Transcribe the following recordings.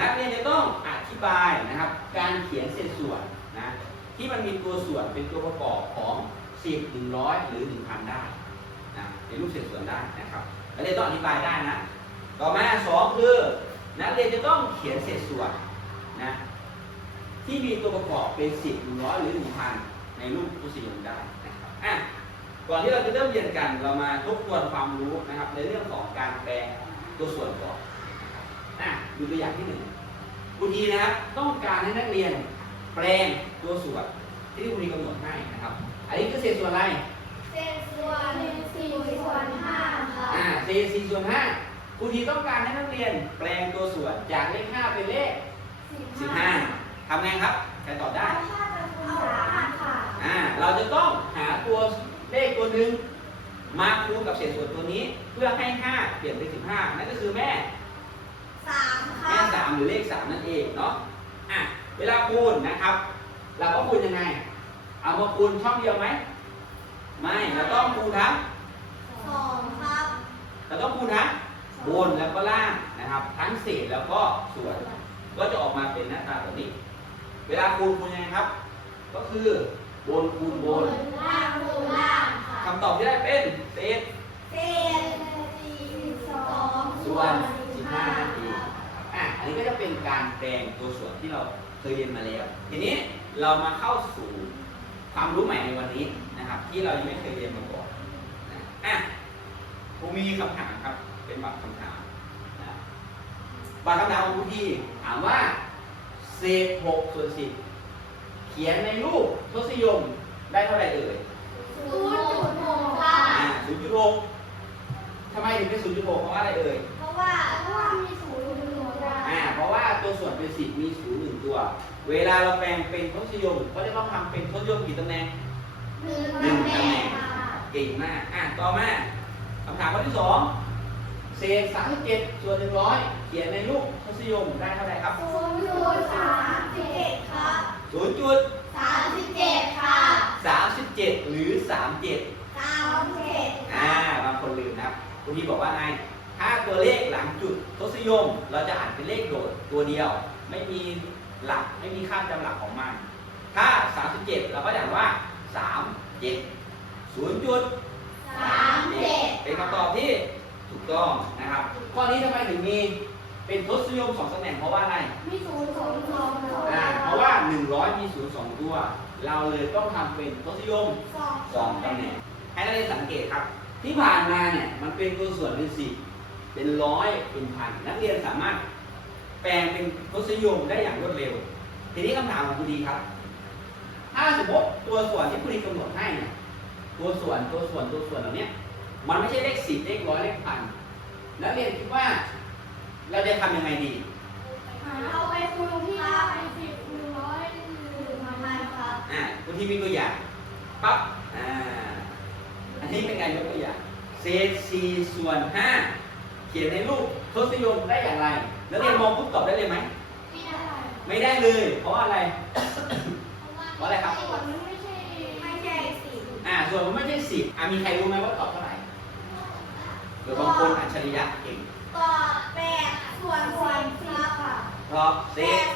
นักเรียนจะต้องอธิบายนะครับ การเขียนเศษส่วนนะที่มันมีตัวส่วนเป็นตัวประกอบของ 10 100 หรือ 1,000 ได้นะในรูปเศษส่วนได้นะครับนักเรียนต้องอธิบายได้นะต่อมาสองคือนักเรียนจะต้องเขียนเศษส่วนนะที่มีตัวประกอบเป็น 10 100 หรือ 1,000 ในรูปทศนิยมได้นะครับอะก่อนที่เราจะเริ่มเรียนกันเรามาทบทวนความรู้นะครับในเรื่องของการแปลตัวส่วนก่อน นะครับอะดูตัวอย่างที่หนึ่งครูทีนะครับต้องการให้นักเรียนแปลงตัวส่วนที่ครูทีกำหนดให้นะครับ อันนี้คือเศษส่วนอะไรเศษส่วนสี่ส่วนห้าค่ะอ่าเศษสี่ส่วนห้าครูทีต้องการให้นักเรียนแปลงตัวส่วนจากเลขห้าเป็นเลขสิบห้าทำไงครับใครตอบได้ห้าเป็นคูณสามค่ะอ่าเราจะต้องหาตัวเลขตัวหนึ่งมาคูณกับเศษส่วนตัวนี้ เพื่อให้ 5 เปลี่ยนเป็น 15 นั่นก็คือแม่ 3 หรือเลข 3 นั่นเองเนาะอะเวลาคูณนะครับ เราก็คูณยังไง เอามาคูณช่องเดียวไหมไม่เราต้องคูณทั้งสองครับเราต้องคูณทั้งบนแล้วก็ล่างนะครับ ทั้งเศษแล้วก็ส่วน ก็จะออกมาเป็นหน้าตาแบบนี้เวลาคูณคูณยังไงครับ ก็คือบนคูณบนล่างคูณล่างค่ะคำตอบที่ได้เป็นเศษเศษสี่สองส่วนสิบห้า นี้ก็จะเป็นการแปลงตัวส่วนที่เราเคยเรียนมาแล้ว ทีนี้เรามาเข้าสู่ความรู้ใหม่ในวันนี้นะครับ ที่เรายังไม่เคยเรียนมาก่อนนะอะผมมีคำถามครับ เป็นบัตรคำถามนะบัตรคำถามของผู้ที่ถามว่าเศษ6ส่วน10เขียนในรูปทศนิยมได้เท่าไหร่เอ่ย เวลาเราแปลงเป็นทศนิยมก็จะต้องทำเป็นทศนิยมกี่ตำแหน่งหนึ่งตำแหน่งค่ะเก่งมากอะต่อมาคำถามข้อที่สองเศษสามสิบเจ็ดส่วนหนึ่งร้อยเขียนในรูปทศนิยมได้เท่าไหร่ครับศูนย์จุดสามสิบเอ็ดครับศูนย์จุดสามสิบเจ็ดค่ะสามสิบเจ็ดหรือสามเจ็ดสามสิบเจ็ดอ่าบางคนลืมนะครับคุณทีบอกว่าไงถ้าตัวเลขหลังจุดทศนิยม เราจะอ่านเป็นเลขโดดตัวเดียว ไม่มี หลักไม่มีค่าจำหลักของมัน ถ้า 37 เราก็จะอ่านว่า 3 7 0จุดสามเจ็ดเป็นคำตอบที่ถูกต้องนะครับ ข้อนี้ทำไมถึงมีเป็นทศนิยม2ตำแหน่งเพราะว่าอะไร มีศูนย์สองสองสองอ่าเพราะว่า 100 มี0 2ตัว เราเลยต้องทำเป็นทศนิยมสองสองตำแหน่ง ให้นักเรียนสังเกตครับ ที่ผ่านมาเนี่ยมันเป็นตัวส่วนเป็นสิบเป็นร้อยเป็นพันนักเรียนสามารถ แปลงเป็นทศนิยมได้อย่างรวดเร็ว ทีนี้คำถามของคุณดีครับ ถ้าสมมติตัวส่วนที่คุณดีกำหนดให้เนี่ยตัวส่วนตัวส่วนตัวส่วนเหล่านี้มันไม่ใช่เลขสิบเลขร้อยเลขพันนักเรียนคิดว่า เราจะทำยังไงดีเอาไปคูณที่ละไปสิบหนึ่งร้อยหนึ่งพันครับอ่าคุณทีมีตัวอย่างปั๊บอ่าอันนี้เป็นการยกตัวอย่างเศษสี่ส่วนห้าเขียนในรูปทศนิยมได้อย่างไร นักเรียนมองปุ๊บตอบได้เลยไหม ไม่ได้ไม่ได้เลย เพราะอะไร เพราะอะไรครับ ส่วนมันไม่ใช่ไม่ใช่สี่อ่า ส่วนมันไม่ใช่สิบอ่ามีใครรู้ไหมว่าตอบเท่าไหร่หรือบางคนอัจฉริยะเก่งก็แปดส่วนส่วนสิบค่ะเพราะเศแปษด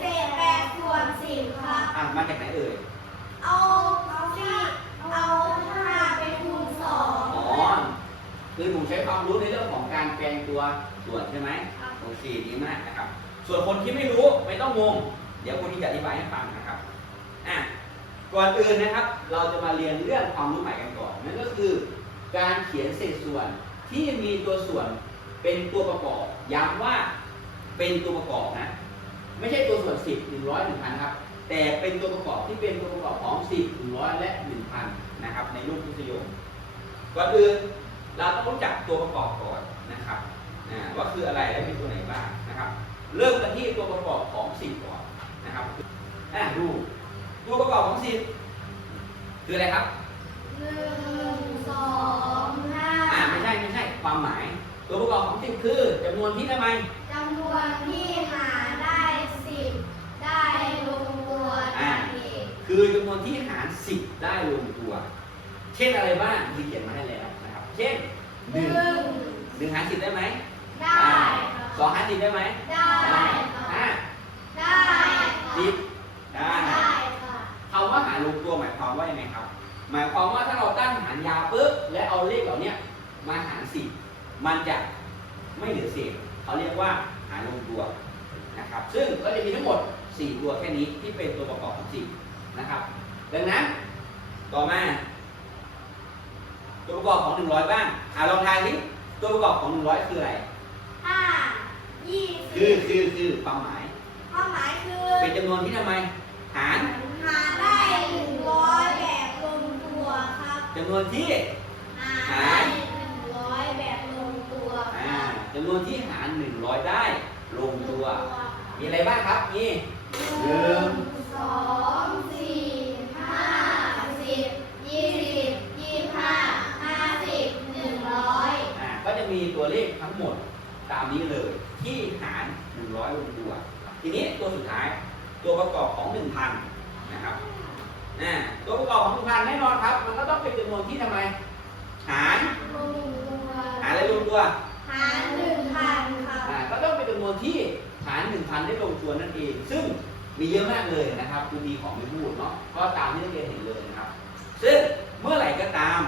เศษแปดส่วนสิบครับอ่ามาจากไหนเอ่ย เอาเอาสี่เอาห้าไปคูณสองอ๋อ คือหนูใช้ความรู้ในเรื่องของการแปลงตัวส่วนใช่ไหมครับ โอเคดีมากนะครับ ส่วนคนที่ไม่รู้ไม่ต้องงง เดี๋ยวคุณที่จะอธิบายให้ฟังนะครับอะก่อนอื่นนะครับ เราจะมาเรียนเรื่องความรู้ใหม่กันก่อนนั่นก็คือ การเขียนเศษส่วนที่มีตัวส่วนเป็นตัวประกอบย้ำว่าเป็นตัวประกอบนะ ไม่ใช่ตัวส่วน10 100 1,000ครับแต่เป็นตัวประกอบที่เป็นตัวประกอบของ10 100 และ 1,000นะครับในรูปทศนิยมก่อนอื่นเราต้องรู้จักตัวประกอบก่อนนะครับ ว่าคืออะไรและมีตัวไหนบ้างนะครับ เริ่มกันที่ตัวประกอบของสิบก่อนนะครับอ่าดูตัวประกอบของสิบคืออะไรครับหนึ่งสองห้าอ่าไม่ใช่ไม่ใช่ความหมาย ตัวประกอบของสิบคือจำนวนที่ทำไมจำนวนที่หาได้สิบได้ลงตัวคือจำนวนที่หารสิบได้ลงตัว เช่นอะไรบ้างที่เขียนมาให้แล้วนะครับ เช่นหหนึ่นึ่งงหนึ่งหารสิบได้ไหม ได้สองหารสิบได้ไหมได้ค่ะห้าได้ค่ะสิบได้ได้ค่ะคำว่าหารลงตัวหมายความว่ายังไงครับ หมายความว่าถ้าเราตั้งหารยาวปุ๊บและเอาเลขเหล่าเนี้ยมาหารสิบมันจะไม่เหลือเศษเขาเรียกว่าหารลงตัวนะครับ ซึ่งก็จะมีทั้งหมด 4 ตัวแค่นี้ที่เป็นตัวประกอบของสิบนะครับ ดังนั้นต่อมาตัวประกอบของ 100 บ้างอ่าลองทายสิตัวประกอบของ 100 คืออะไรห้า ยี่คืสิอบคือคือความหมาย ความหมายคือเป็นจำนวนที่ทำไม หารหาได้หนึ่งร้อยแบบลงตัวครับจำนวนที่หาได้หนึ่งร้อยแบบลงตัวอ่าจำนวนที่หาร100 ได้ลงตัว มีอะไรบ้างครับนี่หนึ่งสองสี่ห้าสิบยี่สิบยี่สิบห้าห้าสิบหนึ่งร้อยอ่าก็จะมีตัวเลขทั้งหมดตามนี้เลย ที่หาร 100ลงตัว ทีนี้ตัวสุดท้ายตัวประกอบของ 1,000 นะครับอ่าตัวประกอบของ 1,000 แน่นอนครับ มันก็ต้องเป็นจำนวนที่ทำไม หารลงตัวหารอะไรลงตัว หารหนึ่งพันครับอ่าก็ต้องเป็นจำนวนที่หาร 1,000 ได้ลงตัวนั่นเอง ซึ่งมีเยอะมากเลยนะครับคือมีของไม่พูดเนาะก็ตามที่นักเรียนเห็นเลยนะครับ ซึ่งเมื่อไหร่ก็ตาม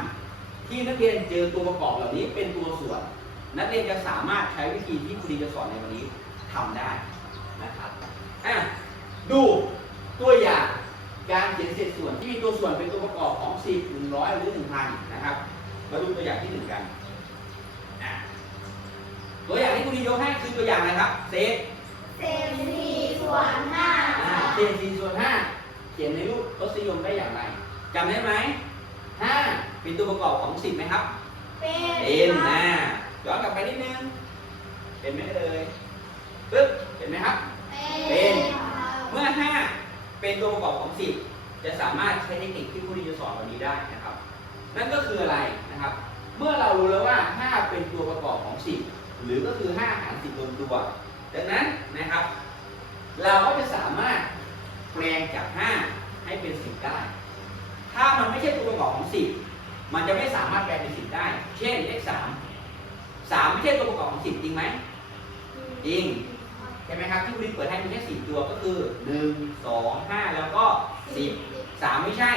ที่นักเรียนเจอตัวประกอบเหล่านี้เป็นตัวส่วน นักเรียนจะสามารถใช้วิธีที่ครูดีจะสอนในวันนี้ทำได้นะครับอะดูตัวอย่างการเขียนเศษส่วนที่มีตัวส่วนเป็นตัวประกอบของ10 100 หรือ 1,000 นะครับ มาดูตัวอย่างที่หนึ่งกันอะตัวอย่างที่ครูดียกให้คือตัวอย่างอะไรครับ เศษ เศษสี่ส่วนห้าอ่าครับเศษ4ส่วน5เขียนในรูปทศนิยมได้อย่างไรจำได้ไหม5เป็นตัวประกอบของ10ไหมครับ เป็นเป็นครันะบ ย้อนกลับไปนิดนึง เห็นไหมเอ่ยปึ๊บ เห็นไหมครับ เป็นครับเมื่อ 5 เป็นตัวประกอบของ 10 จะสามารถใช้เทคนิคที่ผู้ที่จะสอนวันนี้ได้นะครับ นั่นก็คืออะไรนะครับ เมื่อเรารู้แล้วว่า 5 เป็นตัวประกอบของ 10 หรือก็คือ 5 หาร 10รวมตัว ดังนั้นนะครับ เราก็จะสามารถแปลงจาก 5 ให้เป็น 10 ได้ ถ้ามันไม่ใช่ตัวประกอบของ 10 มันจะไม่สามารถแปลงเป็น 10 ได้ เช่นเลข3 3ไม่ใช่ตัวประกอบของ10จริงไหมจริงใช่ไหมครับที่คุณลินเปิดให้มีแค่สี่ตัวก็คือ1 2 5แล้วก็10 3ไม่ใช่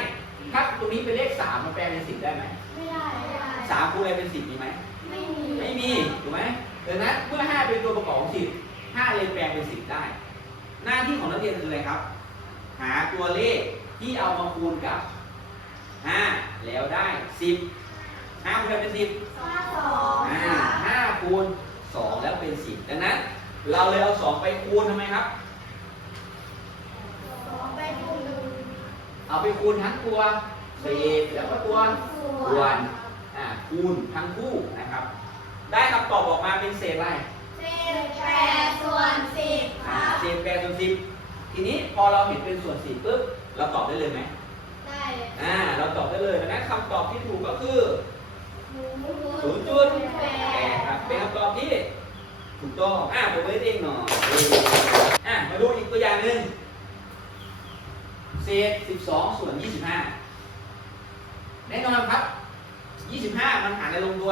ถ้าตรงนี้เป็นเลข3มันแปลงเป็น10ได้ไหมไม่ได้ไม่ได้3คูณอะไรเป็น10มีไหมไม่มีไม่มีถูกไหมดังนั้นเมื่อ5เป็นตัวประกอบของ10 5เลยแปลงเป็น10ได้ หน้าที่ของนักเรียนคืออะไรครับ หาตัวเลขที่เอามาคูณกับ5แล้วได้ 10 5คูณอะไรเป็น10ห้าสองอ่าค่ะห้าคูณสองแล้วเป็นสิบดังนั้น เราเลยเอาสองไปคูณทำไมครับสองไปคูณหนึ่งเอาไปคูณทั้งตัวเศษแล้วก็ตัวส่วนอ่าคูณทั้งคู่นะครับ ได้คำตอบออกมาเป็นเศษอะไรเศษแปดส่วนสิบคอ่ารับเศษแปดส่วนสิบทีนี้พอเราเห็นเป็นส่วนสิบปุ๊บเราตอบได้เลยไหมได้เลยอ่าเราตอบได้เลยดังนั้นคำตอบที่ถูกก็คือ ศูนย์จุดแปแปดดครับเป็นคำตอบที่ถูกต้องอ่าผมไม่ได้เองหน่อยอ่ามาดูอีกตัวอย่างหนึ่งเศษ12ส่วน25แน่นอนครับ25มันหารอะไรลงตัว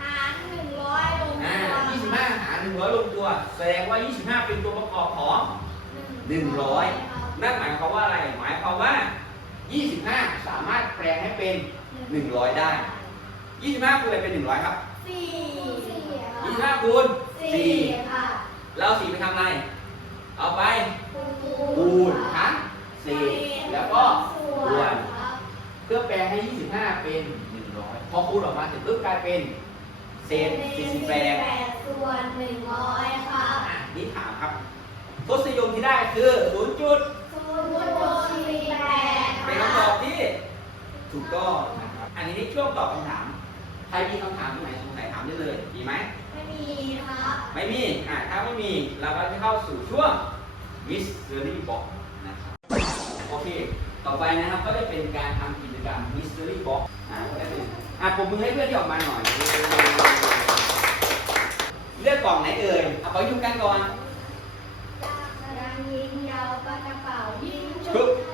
หารหนึ่งร้อยลงอ่าตัว25หาร100ลงตัว แสดงว่า25เป็นตัวประกอบของ100นั่นหมายความว่าอะไร หมายความว่า 25 สามารถแปลงให้เป็น 100 ได้ 25คูณอะไรเป็น100ครับสี่สี่25คูณสี่ค่ะ4เรา4ไปทำอะไร เอาไปคูคูณทั้งเศษแล้วก็ ส่วนครับ เพื่อแปลงให้ 25 เป็น 100 พอคูณออกมาเสร็จปุ๊บกลายเป็น เศษ48ดส่วนหนึ่งร้อยครับอะนี่ถามครับ ทศนิยมที่ได้คือ 0 จุด ศูนย์จุดสี่แปดเป็นคำตอบที่ถูกต้องนะครับ อันนี้ในช่วงตอบคำถาม ใครมีคำถามตรงไหนสงสัยถามได้เลยมีไหม ไม่มีครับไม่มี อะถ้าไม่มี เราก็จะเข้าสู่ช่วง Mystery Box นะครับ โอเค ต่อไปนะครับ ก็จะเป็นการทำกิจกรรม Mystery Box อ่าก็ได้เป็นอะผมมือให้เพื่อนที่ออกมาหน่อย เลือกกล่องไหนเอ่ยเอาไปยุ่งกันก่อนยางยิงยาวปากกระเป๋ายิงปึ๊ชุบบเลือกเบอร์สามครับ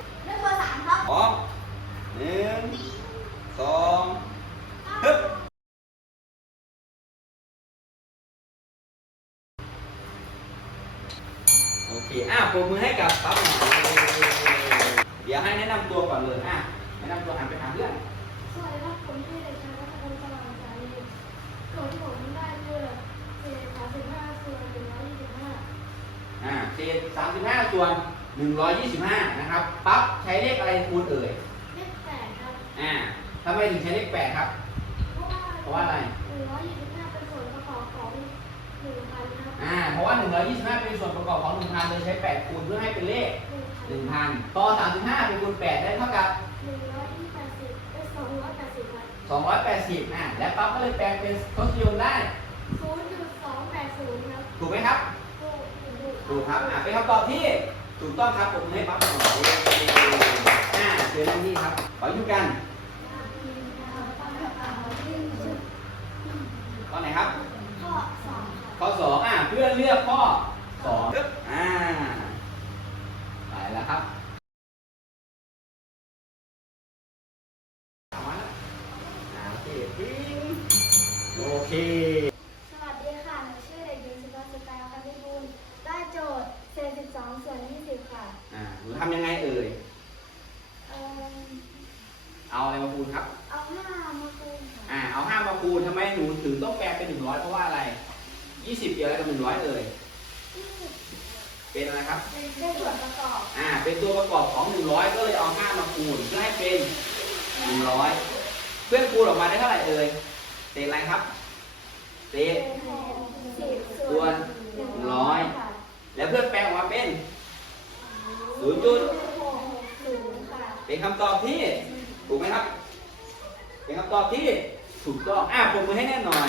ปรบมือให้กับปั๊บหน่อยเดี๋ยวให้แนะนำตัวก่อนเลยอะแนะนำตัวหันไปหาเพื่อนสวัสดีครับผมชื่อเด็กชายวัชรพลสว่างจทย์ที่ผมได้คือเศษสามสิบห้าส่วนหนึ่งร้อยยี่สิบห้าอ่าเศษสามสินหคร้อยยี่สินะครับปั๊บใช้เลขอะไรคูณเอ่ยเลขแปดครับอ่าทำไมถึงใช้เลขแปดครับ เพราะว่าเพราะว่าอะไร หนึ่งร้อยยี่สิบห้า อ่าเพราะว่า 125 เป็นส่วนประกอบของ 1,000เลยใช้ 8 คูณเพื่อให้เป็นเลขหนึ่งพัน1,000 ต่อ 35เป็นคูณ 8 ได้เท่ากับหนึ่งร้อยยี่สิบแปดสิบเป็นสองร้อยแปดสิบครับ 280อ่าและปั๊บก็เลยแปลงเป็นทศนิยมได้ศูนย์จุดสองแปดศูนย์ครับถูกไหมครับถูกถูกถูกครับอ่าเป็นคำตอบที่ถูกต้องครับผมอให้ปั๊บหน่อยอ่าเชิญนั่งที่ครับขออยู่กันข้อไหนครับ ข้อสองครับ ข้อสองอะเพื่อนเลือกข้อสองปึ๊บอ่าไปแล้วครับเอามาแล้วอ่าโอเคปิ้งโอเคสวัสดีค่ะหนูชื่อเด็กหญิงสุภาสิตาคันธิบูลย์ได้โจทย์เศษสิบสองส่วนยี่สิบค่ะ อ่าหนูทำยังไงเอ่ย สิบเกี่ยวอะไรกับหนึ่งร้อยเอ่ยยี่สิบเป็นอะไรครับ เป็นส่วนประกอบ อ่า เป็นตัวประกอบของหนึ่งร้อยก็เลยเอาห้ามาคูณเพื่อให้เป็นหนึ่งร้อยเพื่อนคูณออกมาได้เท่าไหร่เอ่ยเศษอะไรครับเศษสิบส่วนหนึ่งร้อยแล้วเพื่อนแปลงออกมาเป็นศูนย์จุดหกศูนย์ค่ะเป็นคำตอบที่ถูกไหมครับ เป็นคำตอบที่ถูกต้องอะปรบมือให้แน่นอน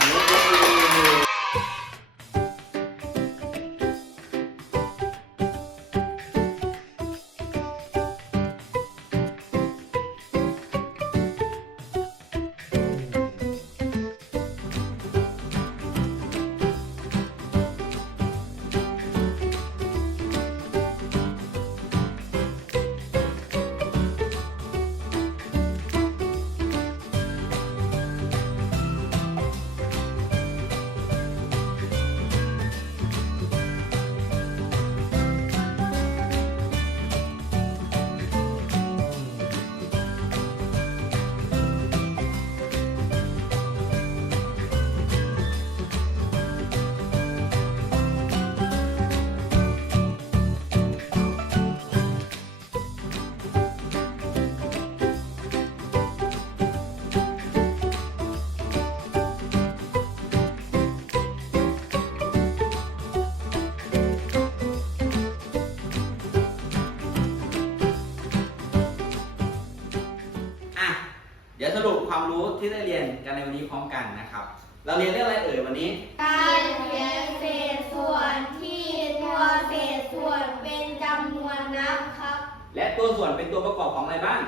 ความรู้ที่ได้เรียนกันในวันนี้พร้อมกันนะครับ เราเรียนเรื่องอะไรเอ่ยวันนี้ การเขียนเศษส่วนที่ตัวเศษส่วนเป็นจำนวนนับครับ และตัวส่วนเป็นตัวประกอบของอะไรบ้าง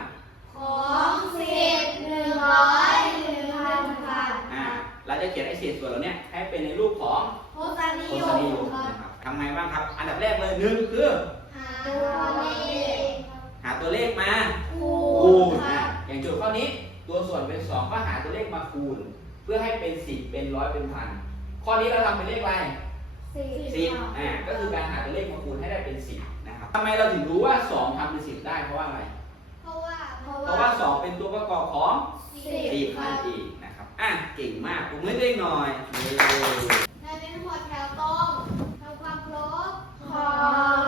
ของสิบหนึ่งร้อยหนึ่งพันค่ะอ่า เราจะเขียนไอ้เศษส่วนเหล่านี้ให้เป็นในรูปของโพสนิโคยสมนิยมครับนะครับทำไงบ้างครับ อันดับแรกเลยหนึ่งคือ หาตัวเลขหาตัวเลขมาคูคูณณคอะรับอย่างโจทย์ข้อนี้ ตัวส่วนเป็นสองก็หาตัวเลขมาคูณ เพื่อให้เป็นสิบเป็นร้อยเป็นพันข้อนี้เราทำเป็นเลขอะไรสี่สิบอ่าก็คือการหาตัวเลขมาคูณให้ได้เป็นสิบนะครับทำไมเราถึงรู้ว่าสองทำเป็นสิบได้เพราะว่าอะไร เพราะว่าเพราะว่าสองเป็นตัวประกอบของสิบนั่นอีกนะครับอะเก่งมากผมมือตังหน่อยเย้ ในเป็นหัวแถวตรงทำความคารพขอบ